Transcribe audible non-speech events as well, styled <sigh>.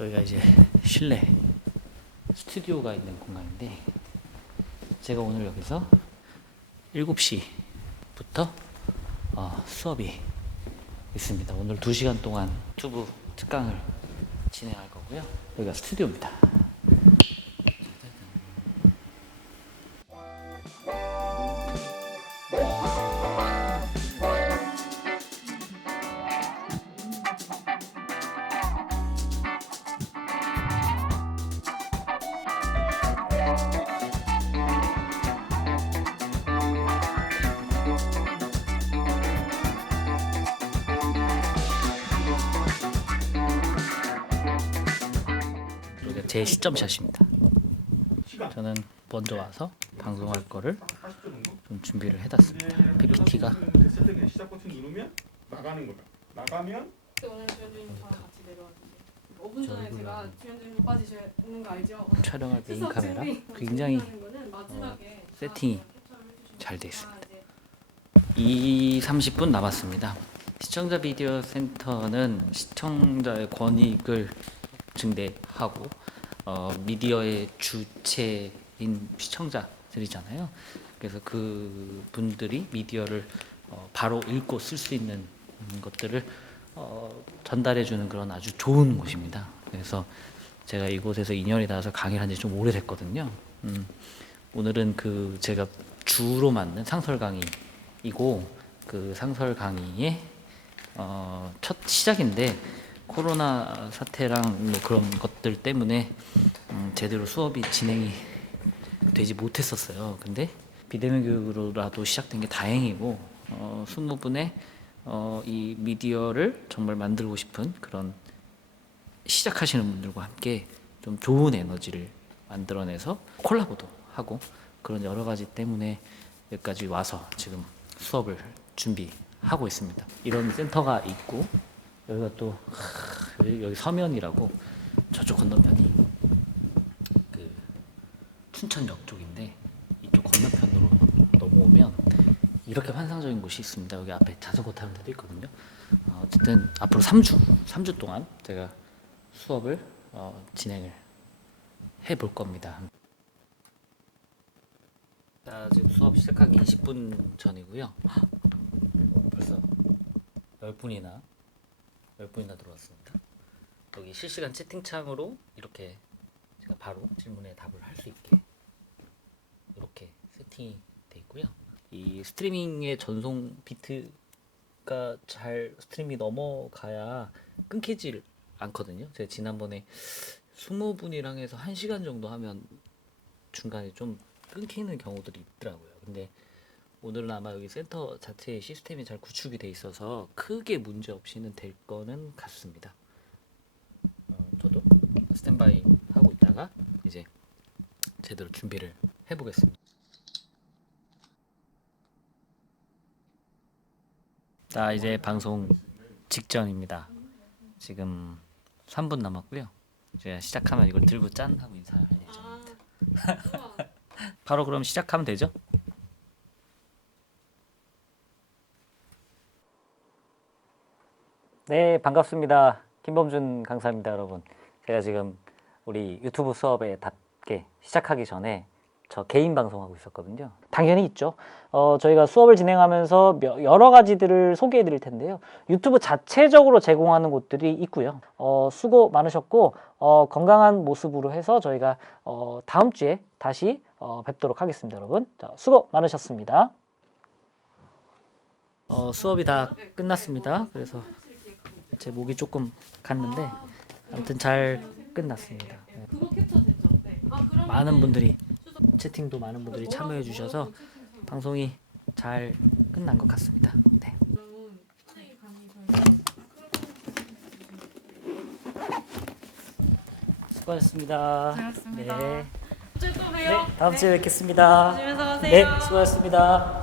여기가 이제 실내 스튜디오가 있는 공간인데 제가 오늘 여기서 7시부터 어, 수업이 있습니다. 오늘 2시간 동안 유튜브 특강을 진행할 거고요. 여기가 스튜디오입니다. 여기가 제 시점샷입니다. 저는 먼저 와서 방송할 거를 좀 준비를 해놨습니다. PPT가 시작 버튼 누르면 나가는 거다. 나가면 그때 오늘 주현주님 저랑 같이 내려왔는데 5분 전에 제가 주현주님 못 빠지시는 거 알죠? 촬영할 메인 수석 카메라 준비 굉장히 준비하는 거는 마지막에 세팅이 다 캡처를 해주시면 잘돼 있습니다. 이제 2, 30분 남았습니다. 시청자 비디오 센터는 시청자의 권익을 증대하고 어, 미디어의 주체인 시청자들이잖아요. 그래서 그 분들이 미디어를 어, 바로 읽고 쓸 수 있는 음, 것들을 어, 전달해 주는 그런 아주 좋은 곳입니다. 그래서 제가 이곳에서 2년이 나서 강의를 한 지 좀 오래됐거든요. 음, 오늘은 그 제가 주로 맡는 상설 강의이고 그 상설 강의의 어, 첫 시작인데 코로나 사태랑 뭐 그런 것들 때문에 음, 제대로 수업이 진행이 되지 못했었어요. 근데 비대면 교육으로라도 시작된 게 다행이고 어, 20분의 어, 이 미디어를 정말 만들고 싶은 그런 시작하시는 분들과 함께 좀 좋은 에너지를 만들어내서 콜라보도 하고 그런 여러 가지 때문에 여기까지 와서 지금 수업을 준비하고 있습니다. 이런 센터가 있고 여기가 또 하, 여기, 서면이라고 저쪽 건너편이 그 춘천역 쪽인데 이쪽 건너편으로 넘어오면 이렇게 환상적인 곳이 있습니다. 여기 앞에 자전거 타는 데도 있거든요. 어, 어쨌든 앞으로 3주, 3주 동안 제가 수업을 어, 진행을 해 볼 겁니다. 자, 지금 수업 시작하기 20분 전이고요. 벌써 10분이나 10분이나 들어왔습니다. 여기 실시간 채팅창으로 이렇게 제가 바로 질문에 답을 할 수 있게 이렇게 세팅이 돼 있고요. 이 스트리밍의 전송 비트가 잘 스트림이 넘어가야 끊기질 않거든요. 제가 지난번에 20분이랑 해서 1시간 정도 하면 중간에 좀 끊기는 경우들이 있더라고요. 근데 오늘은 아마 여기 센터 자체의 시스템이 잘 구축이 돼 있어서 크게 문제 없이는 될 거는 같습니다. 어, 저도 스탠바이 하고 있다가 이제 제대로 준비를 해보겠습니다. 자 이제 방송 직전입니다. 지금 3분 남았고요. 제가 시작하면 이걸 들고 짠 하고 인사할 예정입니다. 아 <laughs> 바로 그럼 시작하면 되죠? 네, 반갑습니다. 김범준 강사입니다, 여러분. 제가 지금 우리 유튜브 수업에 답게 시작하기 전에 저 개인 방송하고 있었거든요. 당연히 있죠. 어, 저희가 수업을 진행하면서 몇- 여러 가지들을 소개해 드릴 텐데요. 유튜브 자체적으로 제공하는 곳들이 있고요. 어, 수고 많으셨고, 어, 건강한 모습으로 해서 저희가 어, 다음 주에 다시 어, 뵙도록 하겠습니다, 여러분. 자, 수고 많으셨습니다. 어, 수업이 다 끝났습니다. 그래서 제 목이 조금 갔는데 아무튼 잘 끝났습니다. 네. 네. 많은 분들이 채팅도 많은 분들이 참여해 주셔서 방송이 잘 끝난 것 같습니다. 네. 수고하셨습니다. 잘했습니다. 네. 또 네. 다음 주에 뵙겠습니다. 조심해서 네. 수고하셨습니다.